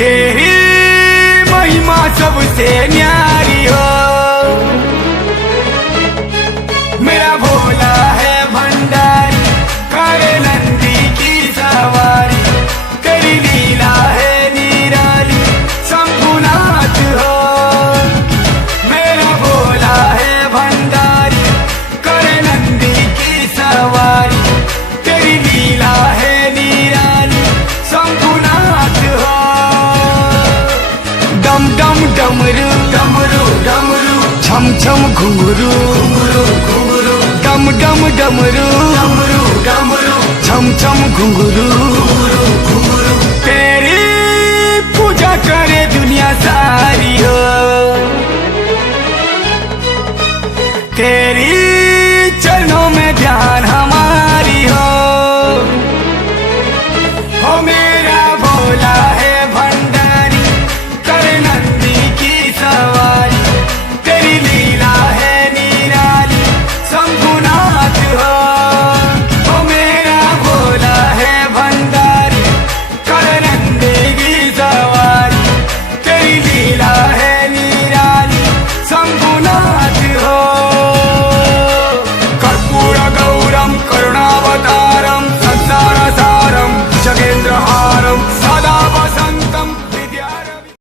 तेरी महिमा सबसे न्यारी हो। मेरा भोला है भंडारी, करे नंदी की सवारी, तेरी लीला है निराली, शंभुनाथ हो। मेरा भोला है भंडारी, करे नंदी की सवारी, तेरी लीला है निराली, शंभुनाथ हो। डम डम डमरू डमरू डमरू, छम छम घुंघरू घुंघरू घुंघरू, डम डम डमरू डमरू डमरू, छम छम घुंघरू।